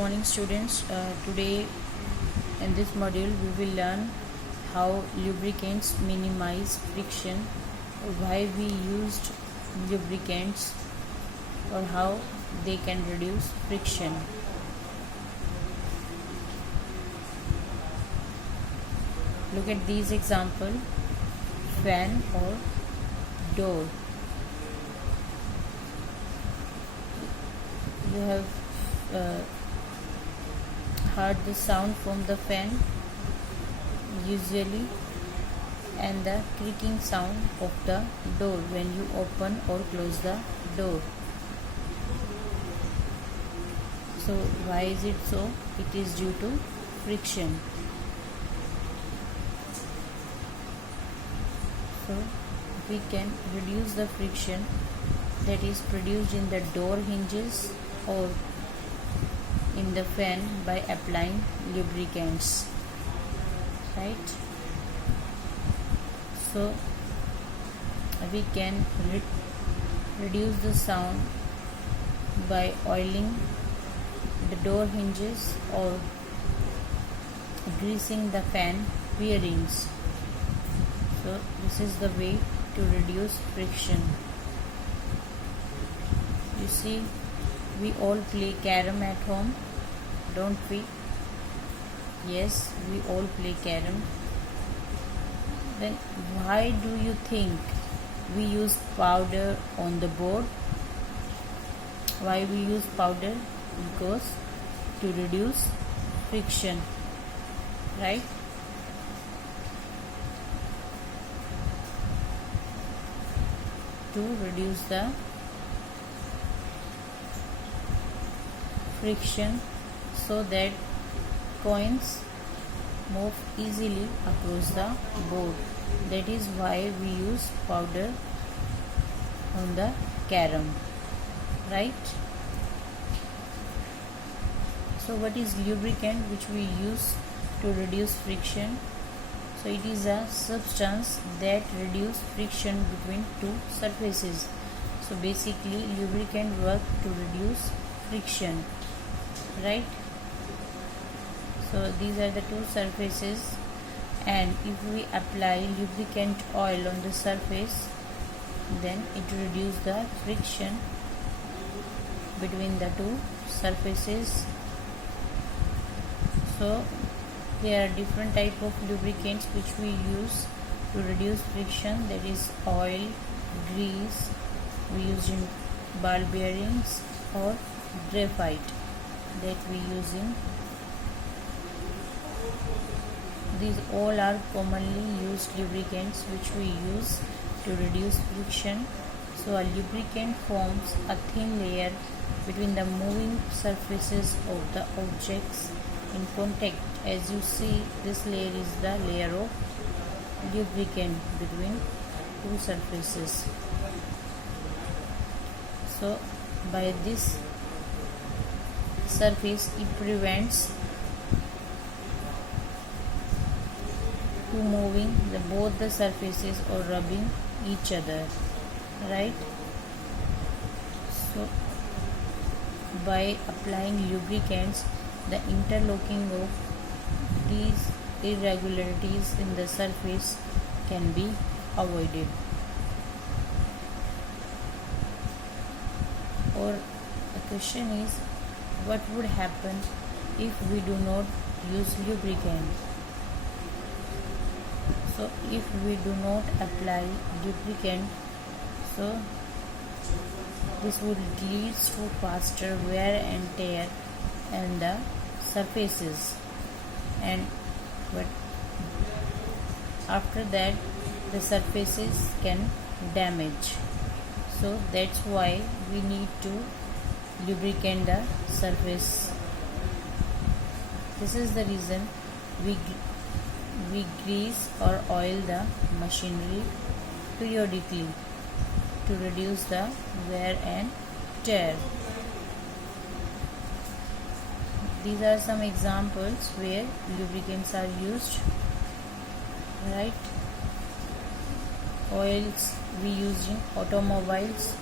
morning students. Today in this module we will learn how lubricants minimize friction, why we used lubricants, or how they can reduce friction. Look at these example: fan or door. You have heard the sound from the fan usually, and the creaking sound of the door when you open or close the door. So why is it so? It is due to friction. So we can reduce the friction that is produced in the door hinges or in the fan by applying lubricants, right? So we can reduce the sound by oiling the door hinges or greasing the fan bearings. So this is the way to reduce friction. You see, we all play carom at home, don't we? Yes, we all play carom. Then why do you think we use powder on the board? Why we use powder? Because to reduce friction, right? To reduce the friction so that coins move easily across the board. That is why we use powder on the carom, right? So what is lubricant which we use to reduce friction? So it is a substance that reduces friction between two surfaces. So basically lubricant work to reduce friction, right? So these are the two surfaces, and if we apply lubricant oil on the surface, then it reduces the friction between the two surfaces. So there are different type of lubricants which we use to reduce friction, that is oil, grease, we use in ball bearings, or graphite that we use in. These all are commonly used lubricants which we use to reduce friction. So a lubricant forms a thin layer between the moving surfaces of the objects in contact. As you see, this layer is the layer of lubricant between two surfaces. So by this surface it prevents to moving both the surfaces or rubbing each other, right? So by applying lubricants, the interlocking of these irregularities in the surface can be avoided. Or the question is, what would happen if we do not use lubricant? So if we do not apply lubricant, so this would lead to faster wear and tear on the surfaces, but after that the surfaces can damage. So that's why we need to lubricate the surface. This is the reason we grease or oil the machinery periodically to reduce the wear and tear. These are some examples where lubricants are used, right? Oils we use in automobiles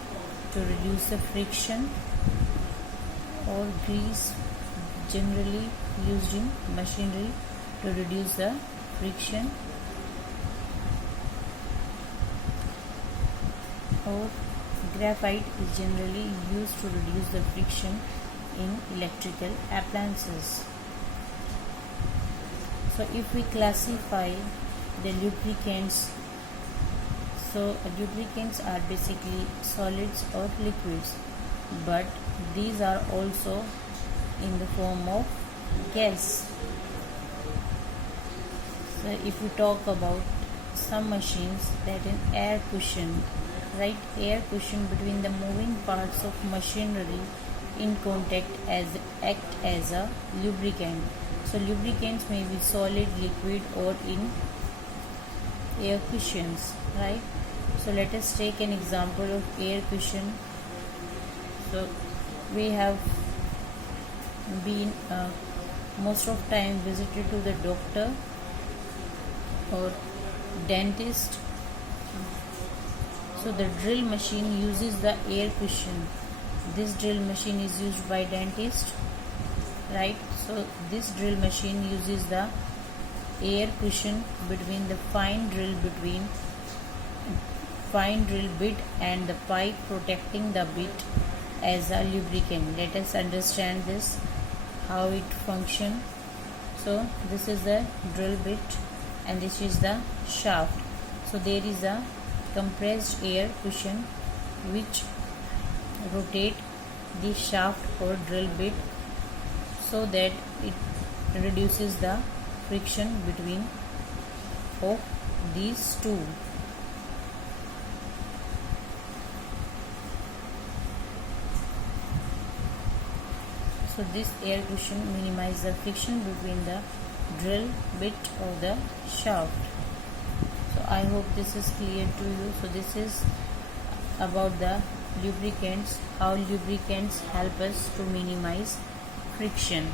to reduce the friction, or grease generally used in machinery to reduce the friction, or graphite is generally used to reduce the friction in electrical appliances. So if we classify the lubricants, so lubricants are basically solids or liquids, but these are also in the form of gas. So if we talk about some machines, that an air cushion, right? Air cushion between the moving parts of machinery in contact act as a lubricant. So lubricants may be solid, liquid, or in air cushions, right? So let us take an example of air cushion. So we have been most of time visited to the doctor or dentist. So the drill machine uses the air cushion. This drill machine is used by dentist, right? So this drill machine uses the air cushion between the fine drill bit and the pipe protecting the bit as a lubricant. Let us understand this, how it functions. So this is the drill bit and this is the shaft. So there is a compressed air cushion which rotate the shaft or drill bit so that it reduces the friction between of these two. So this air cushion minimizes the friction between the drill bit or the shaft. So I hope this is clear to you. So this is about the lubricants, how lubricants help us to minimize friction.